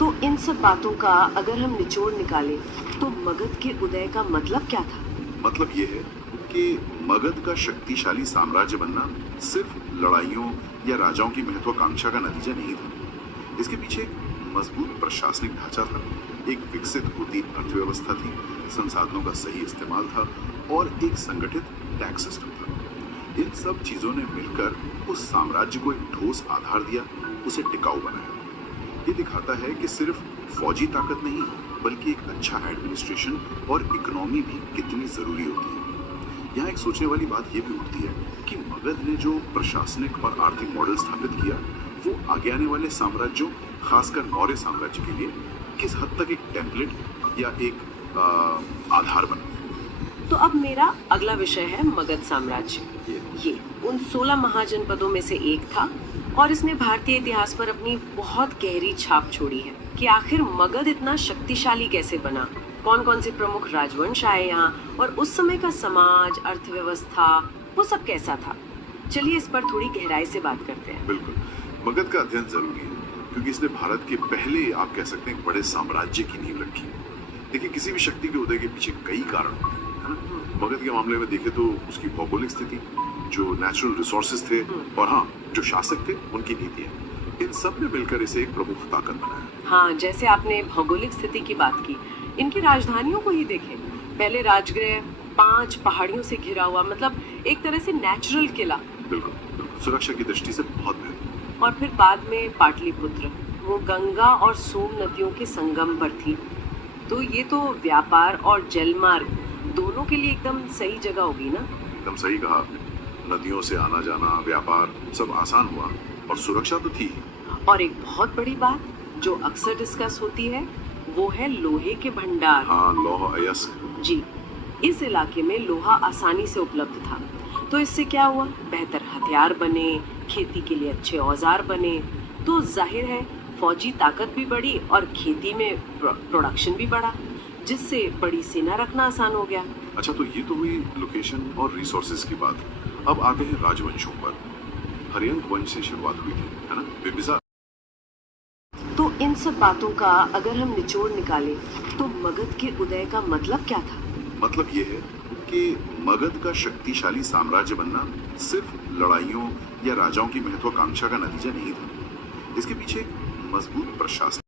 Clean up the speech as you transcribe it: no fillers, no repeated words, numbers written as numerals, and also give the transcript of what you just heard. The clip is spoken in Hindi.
तो इन सब बातों का अगर हम निचोड़ निकालें तो मगध के उदय का मतलब क्या था? मतलब ये है कि मगध का शक्तिशाली साम्राज्य बनना सिर्फ लड़ाइयों या राजाओं की महत्वाकांक्षा का नतीजा नहीं था। इसके पीछे एक मजबूत प्रशासनिक ढांचा था, एक विकसित होती अर्थव्यवस्था थी, संसाधनों का सही इस्तेमाल था और एक संगठित टैक्स सिस्टम था। इन सब चीजों ने मिलकर उस साम्राज्य को एक ठोस आधार दिया, उसे टिकाऊ बनाया। ये दिखाता है कि सिर्फ फौजी ताकत नहीं बल्कि एक अच्छा एडमिनिस्ट्रेशन और इकोनॉमी भी कितनी जरूरी होती है। यहाँ एक सोचने वाली बात ये भी उठती है कि मगध ने जो प्रशासनिक और आर्थिक मॉडल स्थापित किया वो आगे आने वाले साम्राज्यों, खासकर मौर्य साम्राज्य के लिए किस हद तक एक टेम्पलेट या एक आधार बना। तो अब मेरा अगला विषय है मगध साम्राज्य। ये उन 16 महाजनपदों में से एक था और इसने भारतीय इतिहास पर अपनी बहुत गहरी छाप छोड़ी है कि आखिर मगध इतना शक्तिशाली कैसे बना, कौन कौन से प्रमुख राजवंश आए यहाँ और उस समय का समाज, अर्थव्यवस्था, वो सब कैसा था। चलिए इस पर थोड़ी गहराई से बात करते हैं। बिल्कुल, मगध का अध्ययन जरूरी है क्योंकि इसने भारत के पहले, आप कह सकते हैं, बड़े साम्राज्य की नींव रखी। देखिए, किसी भी शक्ति के उदय के पीछे कई कारण होते हैं, है ना। मगध के मामले में देखें तो उसकी भौगोलिक स्थिति, जो नेचुरल रिसोर्सेज थे और हाँ, जो शासक थे उनकी नीतियाँ, इन सब ने मिलकर इसे एक प्रमुख ताकत बनाया। हाँ, जैसे आपने भौगोलिक स्थिति की बात की, इनकी राजधानियों को ही देखें। पहले राजगृह 5 पहाड़ियों से घिरा हुआ, मतलब एक तरह से नेचुरल किला। बिल्कुल, सुरक्षा की दृष्टि से बहुत बेहतर। और फिर बाद में पाटलिपुत्र, वो गंगा और सोम नदियों के संगम पर थी। तो ये तो व्यापार और जलमार्ग दोनों के लिए एकदम सही जगह होगी ना। एकदम सही कहा आपने। नदियों से आना जाना, व्यापार सब आसान हुआ और सुरक्षा तो थी। और एक बहुत बड़ी बात जो अक्सर डिस्कस होती है वो है लोहे के भंडार। हाँ, लौह अयस्क। जी, इस इलाके में लोहा आसानी से उपलब्ध था। तो इससे क्या हुआ, बेहतर हथियार बने, खेती के लिए अच्छे औजार बने, तो जाहिर है फौजी ताकत भी बढ़ी और खेती में प्रोडक्शन भी बढ़ा, जिससे बड़ी सेना रखना आसान हो गया। अच्छा, तो ये तो हुई लोकेशन और रिसोर्सेज की बात। अब आते हैं राजवंशों पर। हर्यंक वंश से शुरुआत हुई थी, है ना, बिंबिसार। तो इन सब बातों का अगर हम निचोड़ निकालें तो मगध के उदय का मतलब क्या था? मतलब ये है कि मगध का शक्तिशाली साम्राज्य बनना सिर्फ लड़ाइयों या राजाओं की महत्वाकांक्षा का नतीजा नहीं था। इसके पीछे एक मजबूत प्रशासनिक